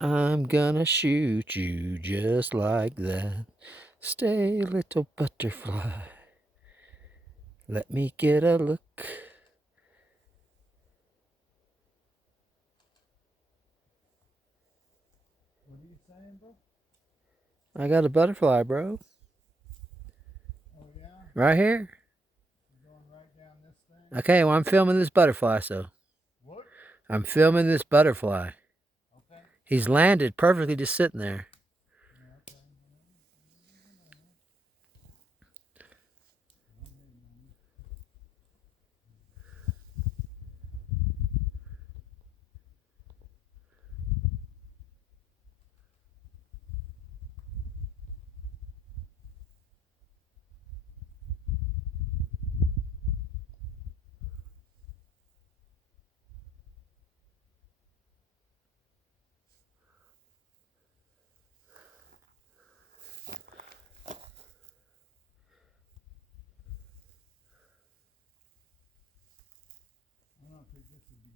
I'm gonna shoot you just like that. Stay, little butterfly. Let me get a look. What are you saying, bro? I got a butterfly, bro. Oh yeah, Right here. you're going right down this thing. Okay, well, I'm filming this butterfly, so. What? I'm filming this butterfly. Okay. He's landed perfectly just sitting there. Yeah, okay. I don't think this would be